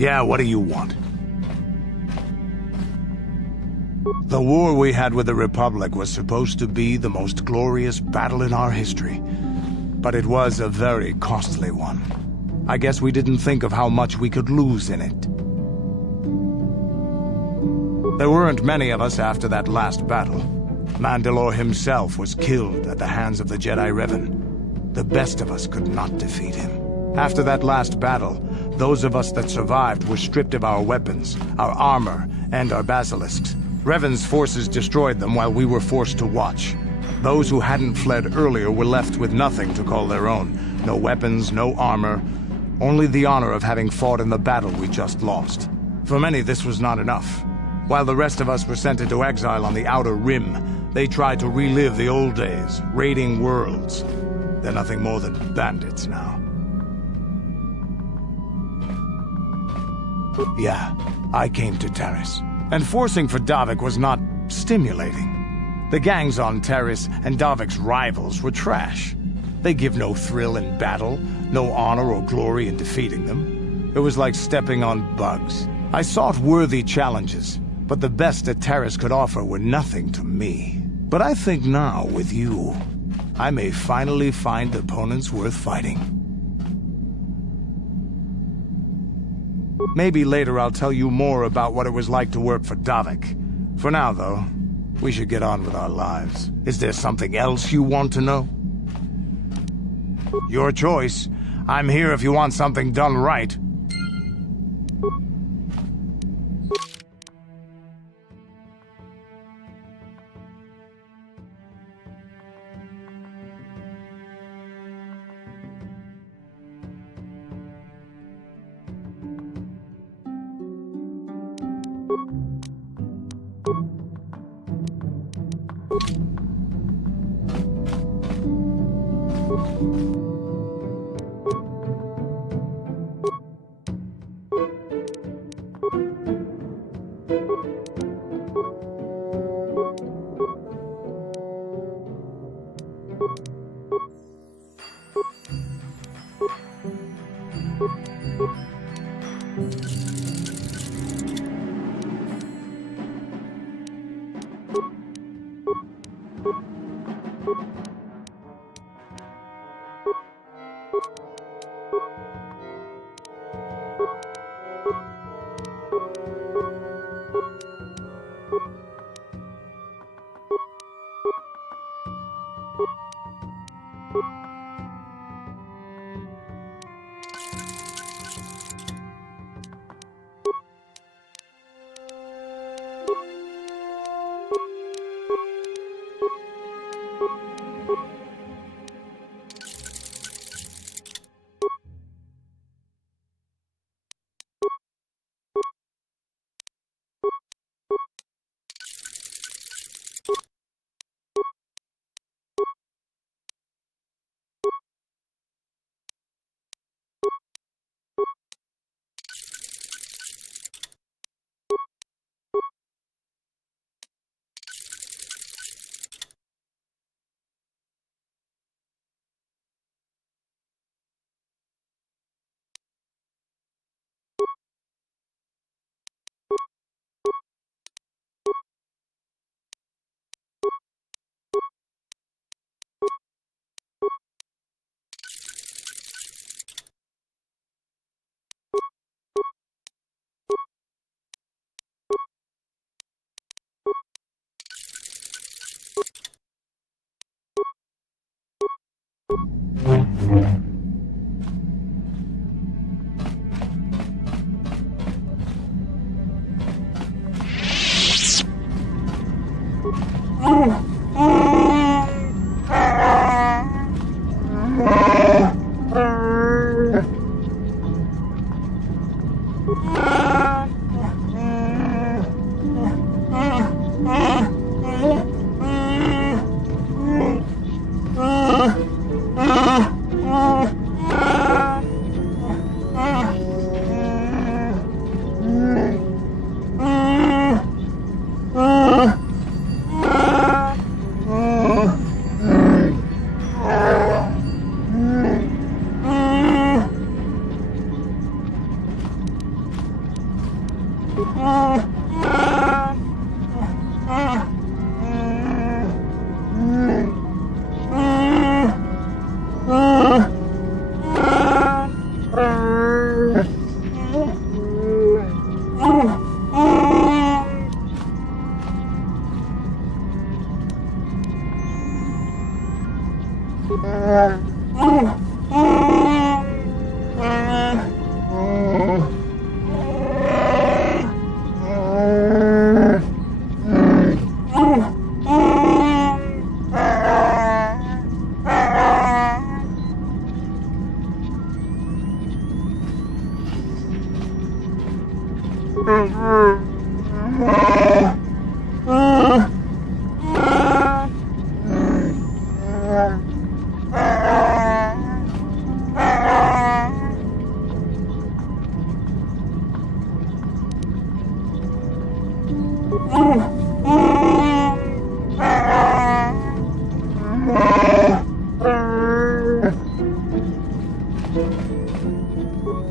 Yeah, what do you want? The war we had with the Republic was supposed to be the most glorious battle in our history. But it was a very costly one. I guess we didn't think of how much we could lose in it. There weren't many of us after that last battle. Mandalore himself was killed at the hands of the Jedi Revan. The best of us could not defeat him. After that last battle, those of us that survived were stripped of our weapons, our armor, and our basilisks. Revan's forces destroyed them while we were forced to watch. Those who hadn't fled earlier were left with nothing to call their own. No weapons, no armor, only the honor of having fought in the battle we just lost. For many, this was not enough. While the rest of us were sent into exile on the Outer Rim, they tried to relive the old days, raiding worlds. They're nothing more than bandits now. Yeah, I came to Taris. And forcing for Davik was not stimulating. The gangs on Taris and Davik's rivals were trash. They give no thrill in battle, no honor or glory in defeating them. It was like stepping on bugs. I sought worthy challenges, but the best that Taris could offer were nothing to me. But I think now, with you, I may finally find opponents worth fighting. Maybe later I'll tell you more about what it was like to work for Davik. For now, though, we should get on with our lives. Is there something else you want to know? Your choice. I'm here if you want something done right.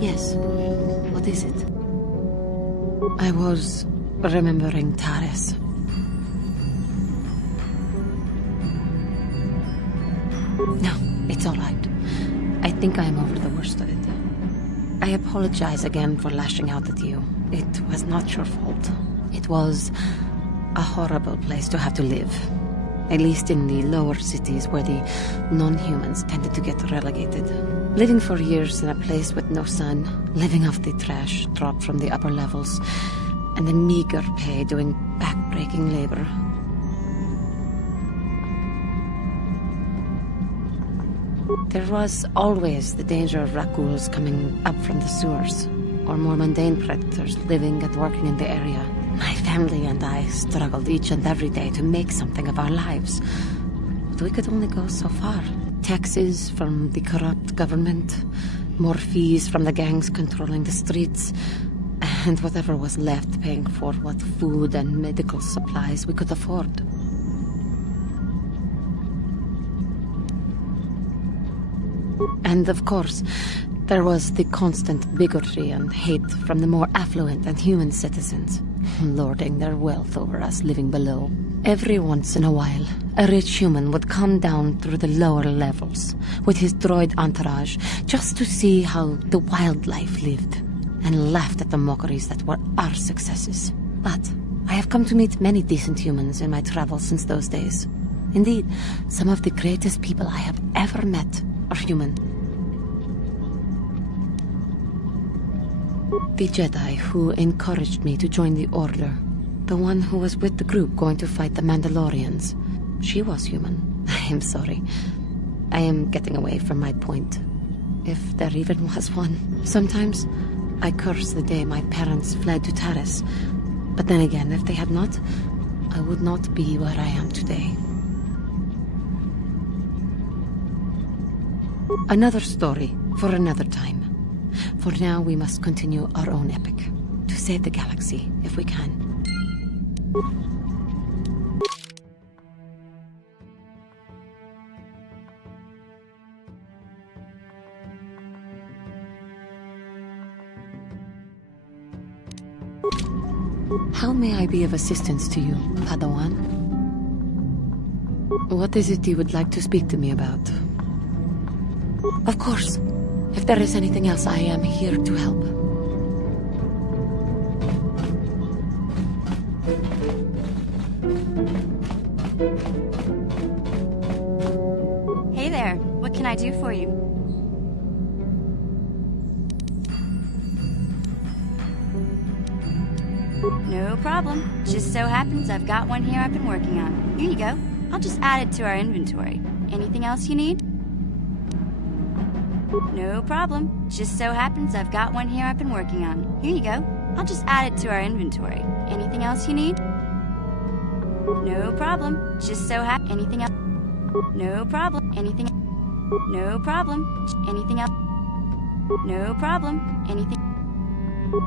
Yes. What is it? I was remembering Taris. No, it's all right. I think I am over the worst of it. I apologize again for lashing out at you. It was not your fault. It was a horrible place to have to live. At least in the lower cities where the non-humans tended to get relegated. Living for years in a place with no sun, living off the trash dropped from the upper levels, and the meager pay doing back-breaking labor. There was always the danger of rakuls coming up from the sewers, or more mundane predators living and working in the area. My family and I struggled each and every day to make something of our lives. But we could only go so far. Taxes from the corrupt government, more fees from the gangs controlling the streets, and whatever was left paying for what food and medical supplies we could afford. And of course, there was the constant bigotry and hate from the more affluent and human citizens, lording their wealth over us living below. Every once in a while, a rich human would come down through the lower levels with his droid entourage just to see how the wildlife lived, and laughed at the mockeries that were our successes. But I have come to meet many decent humans in my travels since those days. Indeed, some of the greatest people I have ever met are human. The Jedi who encouraged me to join the Order, the one who was with the group going to fight the Mandalorians, she was human. I am sorry. I am getting away from my point, if there even was one. Sometimes I curse the day my parents fled to Taris, but then again, if they had not, I would not be where I am today. Another story for another time. For now, we must continue our own epic, to save the galaxy, if we can. How may I be of assistance to you, Padawan? What is it you would like to speak to me about? Of course. If there is anything else, I am here to help. Hey there, what can I do for you? No problem. Just so happens I've got one here I've been working on. Here you go. I'll just add it to our inventory. Anything else you need? No problem. Just so happens I've got one here I've been working on. Here you go. I'll just add it to our inventory. Anything else you need? No problem. Just so anything else? No problem. Anything? No problem. Anything else? No problem. Anything?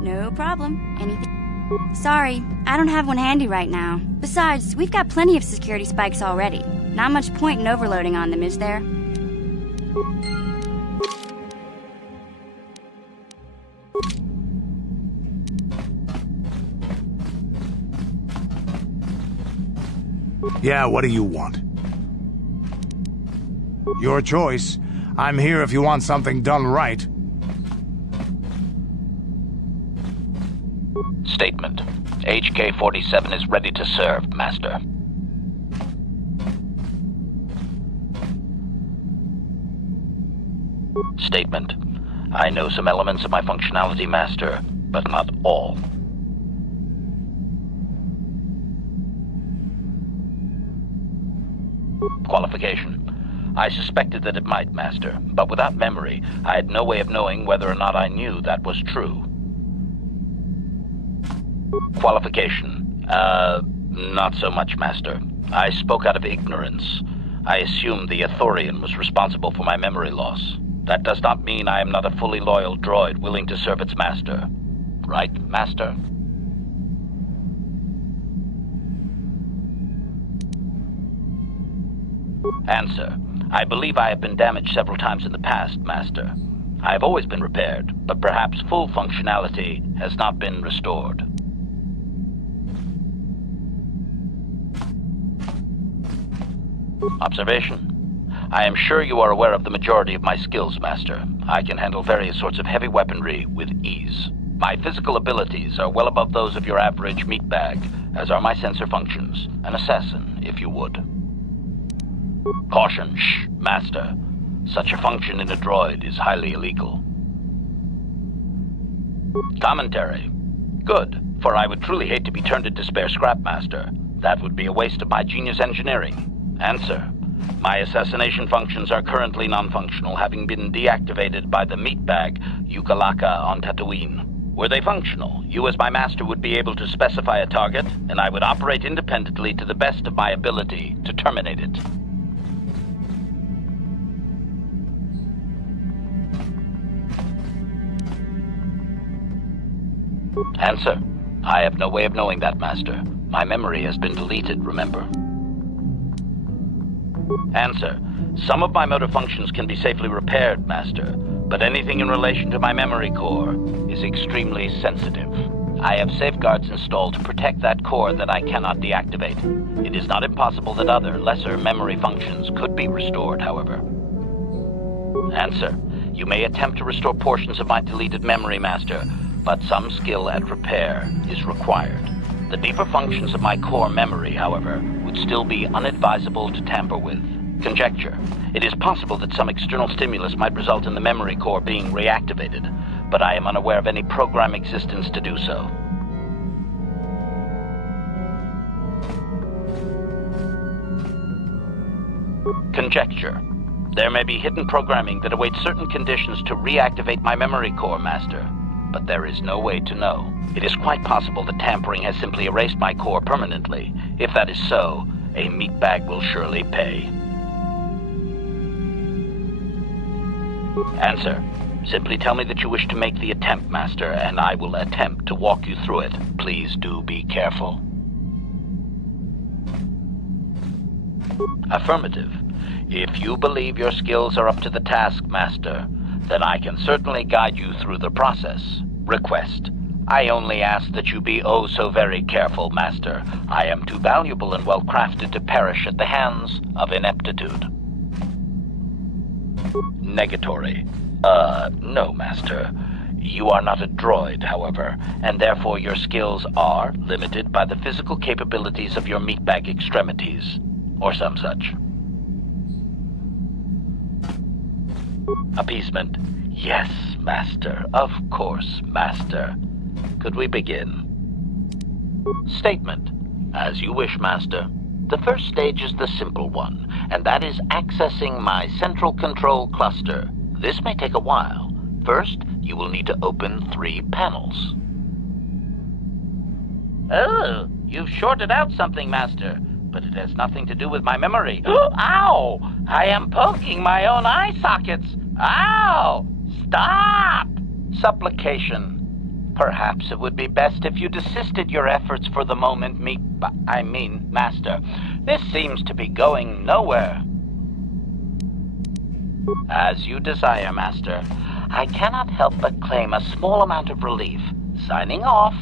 No problem. Anything? Sorry, I don't have one handy right now. Besides, we've got plenty of security spikes already. Not much point in overloading on them, is there? Yeah, what do you want? Your choice. I'm here if you want something done right. Statement. HK-47 is ready to serve, Master. Statement. I know some elements of my functionality, Master, but not all. Qualification. I suspected that it might, Master, but without memory, I had no way of knowing whether or not I knew that was true. Qualification. Not so much, Master. I spoke out of ignorance. I assumed the Ithorian was responsible for my memory loss. That does not mean I am not a fully loyal droid willing to serve its master. Right, Master? Answer. I believe I have been damaged several times in the past, Master. I have always been repaired, but perhaps full functionality has not been restored. Observation. I am sure you are aware of the majority of my skills, Master. I can handle various sorts of heavy weaponry with ease. My physical abilities are well above those of your average meatbag, as are my sensor functions. An assassin, if you would. Caution, shh, Master. Such a function in a droid is highly illegal. Commentary. Good, for I would truly hate to be turned into spare scrap, Master. That would be a waste of my genius engineering. Answer. My assassination functions are currently non-functional, having been deactivated by the meatbag Yukalaka on Tatooine. Were they functional, you as my master would be able to specify a target, and I would operate independently to the best of my ability to terminate it. Answer. I have no way of knowing that, Master. My memory has been deleted, remember? Answer. Some of my motor functions can be safely repaired, Master, but anything in relation to my memory core is extremely sensitive. I have safeguards installed to protect that core that I cannot deactivate. It is not impossible that other, lesser memory functions could be restored, however. Answer. You may attempt to restore portions of my deleted memory, Master, but some skill at repair is required. The deeper functions of my core memory, however, would still be unadvisable to tamper with. Conjecture. It is possible that some external stimulus might result in the memory core being reactivated, but I am unaware of any program existence to do so. Conjecture. There may be hidden programming that awaits certain conditions to reactivate my memory core, Master, but there is no way to know. It is quite possible that tampering has simply erased my core permanently. If that is so, a meatbag will surely pay. Answer. Simply tell me that you wish to make the attempt, Master, and I will attempt to walk you through it. Please do be careful. Affirmative. If you believe your skills are up to the task, Master, then I can certainly guide you through the process. Request. I only ask that you be oh so very careful, Master. I am too valuable and well-crafted to perish at the hands of ineptitude. Negatory. No, Master. You are not a droid, however, and therefore your skills are limited by the physical capabilities of your meatbag extremities, or some such. Appeasement. Yes, Master. Of course, Master. Could we begin? Statement. As you wish, Master. The first stage is the simple one, and that is accessing my central control cluster. This may take a while. First, you will need to open 3 panels. Oh, you've shorted out something, Master, but it has nothing to do with my memory. Ow! I am poking my own eye sockets. Ow! Stop! Supplication. Perhaps it would be best if you desisted your efforts for the moment, Master. This seems to be going nowhere. As you desire, Master. I cannot help but claim a small amount of relief. Signing off.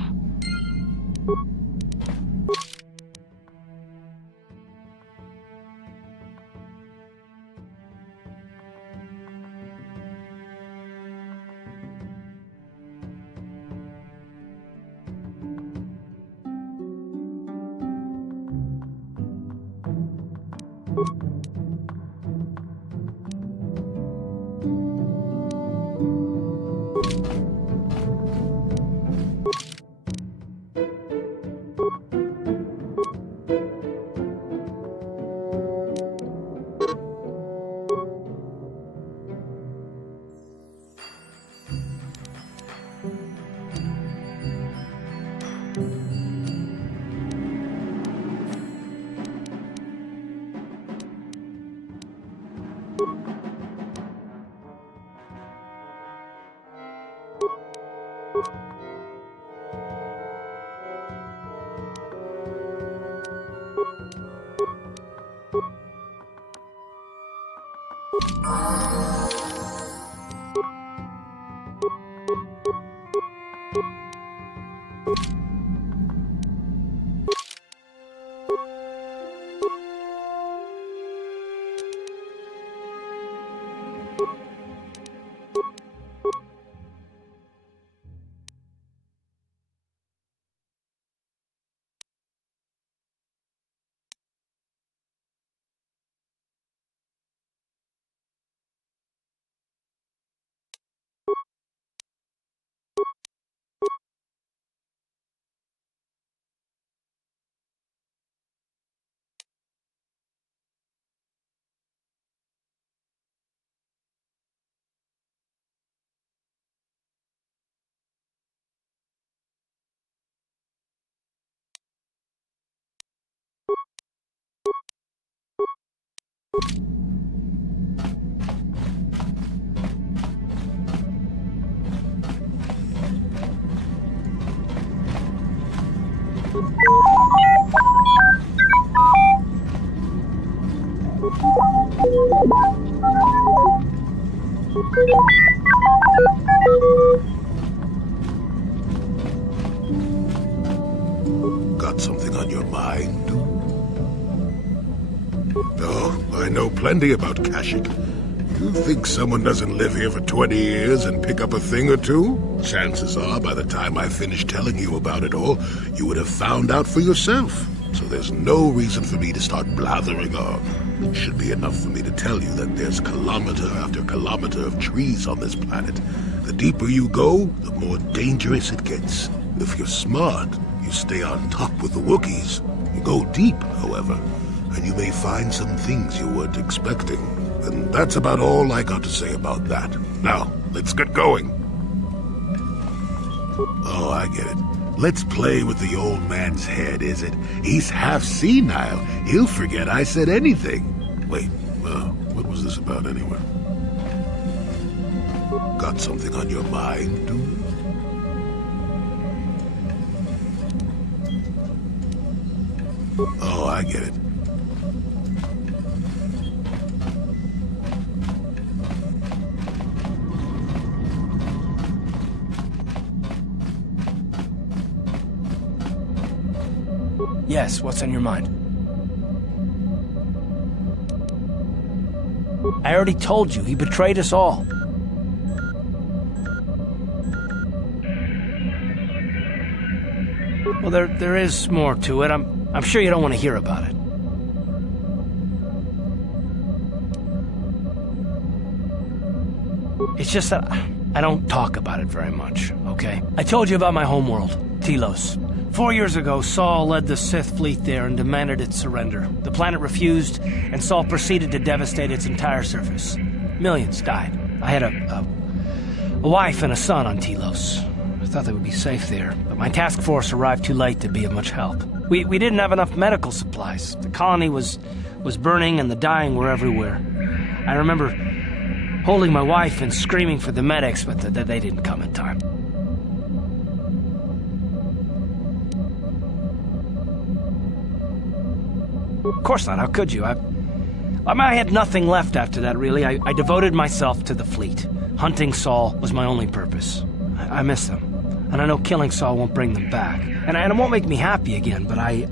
Got something on your mind? Oh, I know plenty about Kashyyyk. You think someone doesn't live here for 20 years and pick up a thing or two? Chances are, by the time I finish telling you about it all, you would have found out for yourself. So there's no reason for me to start blathering on. It should be enough for me to tell you that there's kilometer after kilometer of trees on this planet. The deeper you go, the more dangerous it gets. If you're smart, you stay on top with the Wookiees. You go deep, however, and you may find some things you weren't expecting. And that's about all I got to say about that. Now, let's get going. Oh, I get it. Let's play with the old man's head, is it? He's half senile. He'll forget I said anything. Wait, what was this about anyway? Got something on your mind, dude? Oh, I get it. Yes, what's on your mind? I already told you, he betrayed us all. Well, there is more to it. I'm sure you don't want to hear about it. It's just that I don't talk about it very much, okay? I told you about my homeworld, Telos. 4 years ago, Saul led the Sith fleet there and demanded its surrender. The planet refused, and Saul proceeded to devastate its entire surface. Millions died. I had a wife and a son on Telos. I thought they would be safe there, but my task force arrived too late to be of much help. We didn't have enough medical supplies. The colony was burning and the dying were everywhere. I remember holding my wife and screaming for the medics, but they didn't come in time. Of course not, how could you? I had nothing left after that, really. I devoted myself to the fleet. Hunting Saul was my only purpose. I miss them. And I know killing Saul won't bring them back. And it won't make me happy again, but I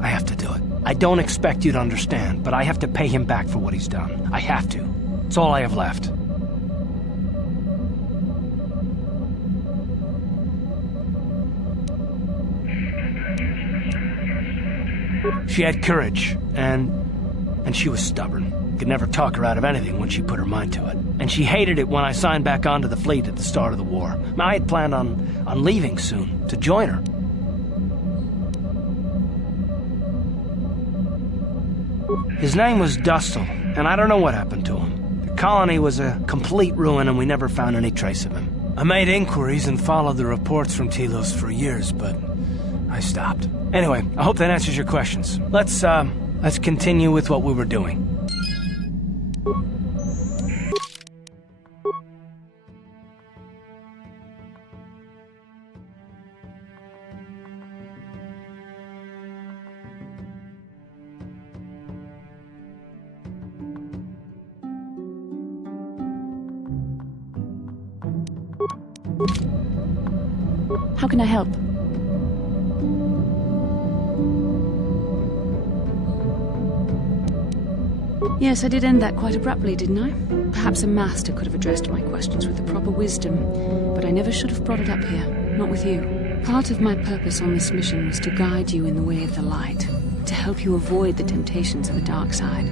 have to do it. I don't expect you to understand, but I have to pay him back for what he's done. I have to. It's all I have left. She had courage, and she was stubborn. Could never talk her out of anything when she put her mind to it. And she hated it when I signed back onto the fleet at the start of the war. I had planned on leaving soon, to join her. His name was Dustle, and I don't know what happened to him. The colony was a complete ruin, and we never found any trace of him. I made inquiries and followed the reports from Telos for years, but I stopped. Anyway, I hope that answers your questions. Let's continue with what we were doing. How can I help? Yes, I did end that quite abruptly, didn't I? Perhaps a master could have addressed my questions with the proper wisdom, but I never should have brought it up here, not with you. Part of my purpose on this mission was to guide you in the way of the light, to help you avoid the temptations of the dark side.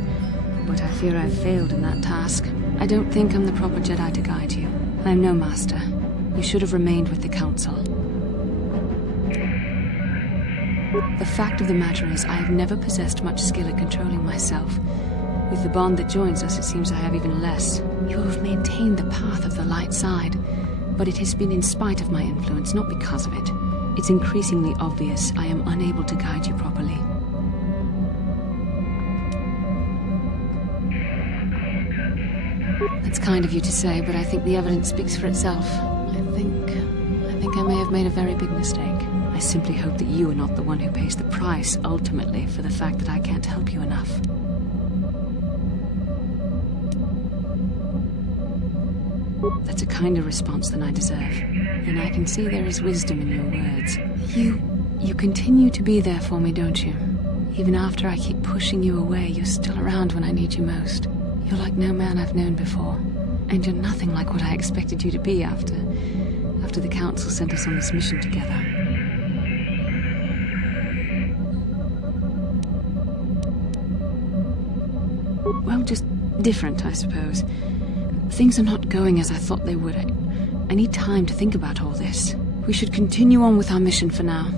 But I fear I've failed in that task. I don't think I'm the proper Jedi to guide you. I'm no master. You should have remained with the Council. The fact of the matter is, I have never possessed much skill at controlling myself. With the bond that joins us, it seems I have even less. You have maintained the path of the light side, but it has been in spite of my influence, not because of it. It's increasingly obvious I am unable to guide you properly. That's kind of you to say, but I think the evidence speaks for itself. I think I may have made a very big mistake. I simply hope that you are not the one who pays the price, ultimately, for the fact that I can't help you enough. That's a kinder response than I deserve. And I can see there is wisdom in your words. You continue to be there for me, don't you? Even after I keep pushing you away, you're still around when I need you most. You're like no man I've known before. And you're nothing like what I expected you to be after the Council sent us on this mission together. Well, just different, I suppose. Things are not going as I thought they would. I need time to think about all this. We should continue on with our mission for now.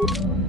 You